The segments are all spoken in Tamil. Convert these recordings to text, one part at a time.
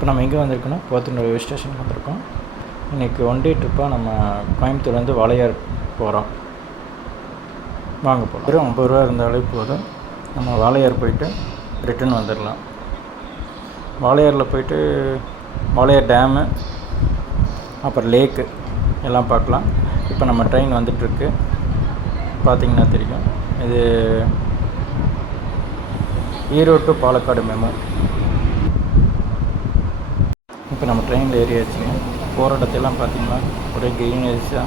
இப்போ நம்ம எங்கே வந்திருக்கோன்னா போத்தனூர் ரயில்வே ஸ்டேஷனுக்கு வந்திருக்கோம். இன்றைக்கி ஒன் டே ட்ரிப்பாக நம்ம கோயம்புத்தூர்லேருந்து வாளையார் போகிறோம். வாங்க போகலாம். வெறும் 50 ரூபா இருந்தாலே போதும், நம்ம வாளையார் போயிட்டு ரிட்டன் வந்துடலாம். வாளையாரில் போயிட்டு வாளையார் டேமு, அப்புறம் லேக்கு எல்லாம் பார்க்கலாம். இப்போ நம்ம ட்ரெயின் வந்துட்டுருக்கு, பார்த்திங்கன்னா தெரியும். இது ஈரோடு டு பாலக்காடு மெமோ. இப்போ நம்ம ட்ரெயினில் ஏறியாச்சுங்க. போகிற இடத்தையெல்லாம் பார்த்திங்கன்னா ஒரே க்ரீனரிஸாக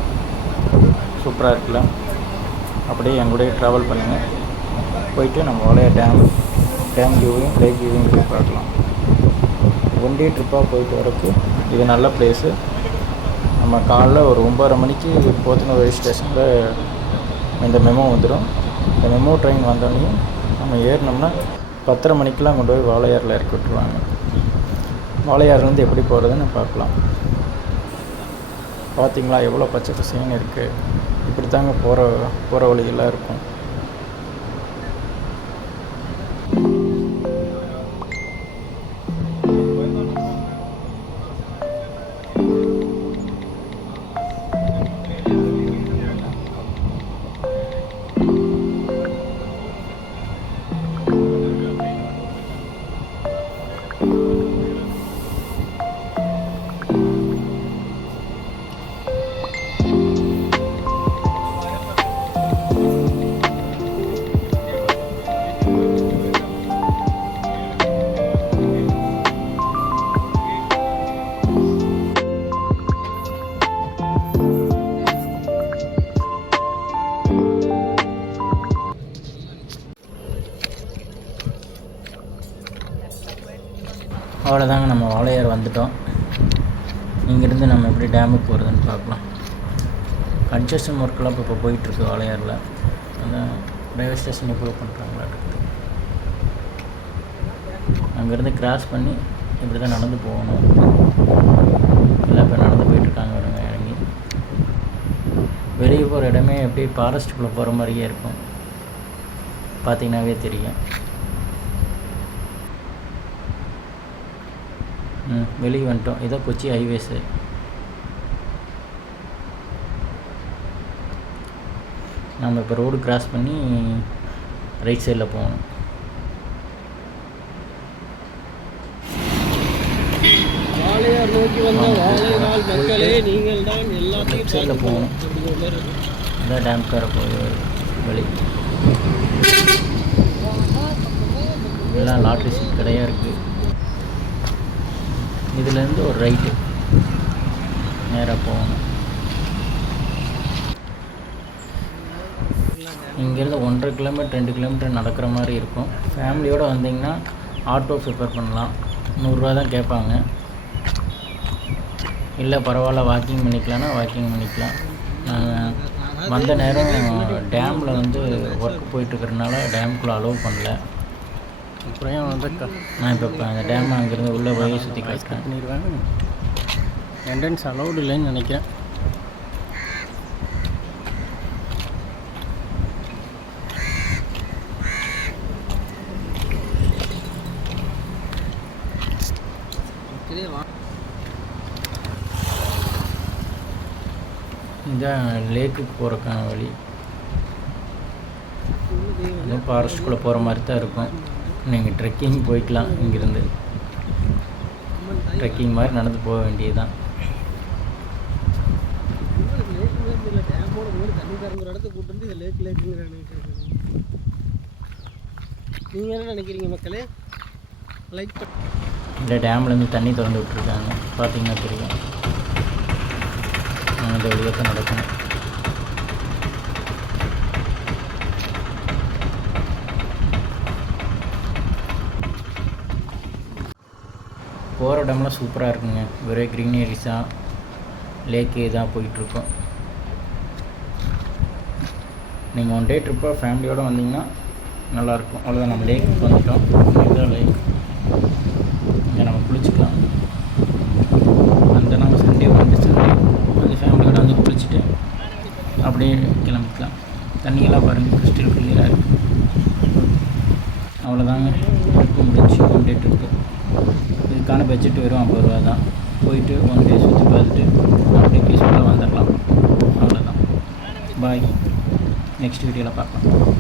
சூப்பராக இருக்குல்ல. அப்படியே என் கூட ட்ராவல் பண்ணுங்கள். போயிட்டு நம்ம வாளையார் டேம் வியூவையும் லேக் வியூவையும் போய் பார்க்கலாம். ஒன் டே ட்ரிப்பாக போயிட்டு வரக்கு இது நல்ல பிளேஸு. நம்ம காலைல ஒரு 9:30 மணிக்கு போத்தனூர் ரயில்வே ஸ்டேஷனில் இந்த மெமோ வந்துடும். இந்த மெமோ ட்ரெயின் வந்தோடனே நம்ம ஏறினோம்னா 10:30 மணிக்கெலாம் கொண்டு போய் வாளையாரில் இறக்கி விட்ருவாங்க. வாளையார்லேருந்து எப்படி போகிறதுன்னு பார்க்கலாம். பார்த்திங்களா எவ்வளோ பச்சை பசேன்னு இருக்குது. இப்படி தாங்க போகிற வழியெல்லாம் இருக்கும். அவ்வளோதாங்க, நம்ம வாளையார் வந்துட்டோம். இங்கேருந்து நம்ம எப்படி டேமுக்கு போகிறதுன்னு பார்க்கலாம். கன்ஸ்ட்ரக்ஷன் ஒர்க்கெலாம் இப்போ போயிட்டுருக்கு வாளையாரில். அதான் ரயில்வே ஸ்டேஷன் இப்போ பண்ணுறாங்களா இருக்குது. அங்கேருந்து கிராஸ் பண்ணி இப்படி தான் நடந்து போகணும். எல்லாம் இப்போ நடந்து போயிட்டுருக்காங்க. வருங்க இறங்கி வெளியே போகிற இடமே எப்படி ஃபாரஸ்ட்டுக்குள்ளே போகிற மாதிரியே இருக்கும். பார்த்திங்கனாவே தெரியும். வெளியே வந்துட்டோம். இதான் கொச்சி ஹைவேஸு. நம்ம இப்போ ரோடு கிராஸ் பண்ணி ரைட் சைடில் போகணும். வாளையார் நோக்கி வந்த வாளையார் மக்களே, நீங்கள் தான் எல்லாத்தையும் சைடில் போகணும். இதான் டேம்கார போகிற வழி. எல்லாம் லாட்ரி சீட் கடையாக இருக்குது. இதுலேருந்து ஒரு ரைட்டு நேராக போகணும். இங்கேருந்து 1.5 கிலோமீட்டர் 2 கிலோமீட்டர் நடக்கிற மாதிரி இருக்கும். ஃபேமிலியோடு வந்தீங்கன்னா ஆட்டோ ப்ரிஃபர் பண்ணலாம். 100 ரூபா தான் கேட்பாங்க. இல்லை பரவாயில்ல வாக்கிங் பண்ணிக்கலாம்னா வாக்கிங் பண்ணிக்கலாம். நாங்கள் வந்த நேரம் டேமில் ஒர்க் போயிட்டுருக்கிறதுனால டேமுக்குள்ளே அலோவ் பண்ணல. அப்புறம் வந்து நான் இப்போ அந்த டேம் அங்கேருந்து உள்ளே போய் சுற்றி கட் பண்ணிடுவேன். என்ட்ரன்ஸ் அலௌடு இல்லைன்னு நினைக்கிறேன். இதான் லேக்குக்கு போகிறக்கான வழி. இதுவும் ஃபாரஸ்ட்டுக்குள்ளே போகிற மாதிரி தான் இருக்கும். நீங்கள் ட்ரெக்கிங் போய்க்கலாம். இங்கேருந்து ட்ரெக்கிங் மாதிரி நடந்து போக வேண்டியது தான். நீங்கள் என்ன நினைக்கிறீங்க மக்களே? லைக் இந்த டேம்லேருந்து தண்ணி திறந்து விட்டுருக்காங்க. பார்த்தீங்கன்னா தெரியும். இந்த வழியாக தான் நடக்கணும். போகிற இடம்லாம் சூப்பராக இருக்குங்க. ஒரே க்ரீனரிஸாக லேக்கே தான் போயிட்டுருக்கோம். நீங்கள் ஒன் டே ட்ரிப்பாக ஃபேமிலியோடு வந்தீங்கன்னா நல்லாயிருக்கும். அவ்வளோதான், நம்ம லேக்குக்கு வந்துட்டோம். இதுதான் லேக். இங்கே நம்ம குளிச்சுக்கலாம். அந்த நம்ம சண்டே அந்த ஃபேமிலியோடு வந்து குளிச்சுட்டு அப்படியே கிளம்பிக்கலாம். தண்ணியெல்லாம் பாருங்கள், கிறிஸ்டல் கிளியராக இருக்குது. அவ்வளோதாங்க, ட்ரிப்பு முடிச்சு ஒன் டே ட்ரிப்பு. இது இதுக்கான பட்ஜெட் வெறும் 50 ரூபா தான். போயிட்டு 1 டே சுற்றி பார்த்துட்டு அப்படியே பீஸ்ஃபுல்லாக வந்துடலாம். அவ்வளோதான். பாய். நெக்ஸ்ட் வீடியோவில் பார்க்கலாம்.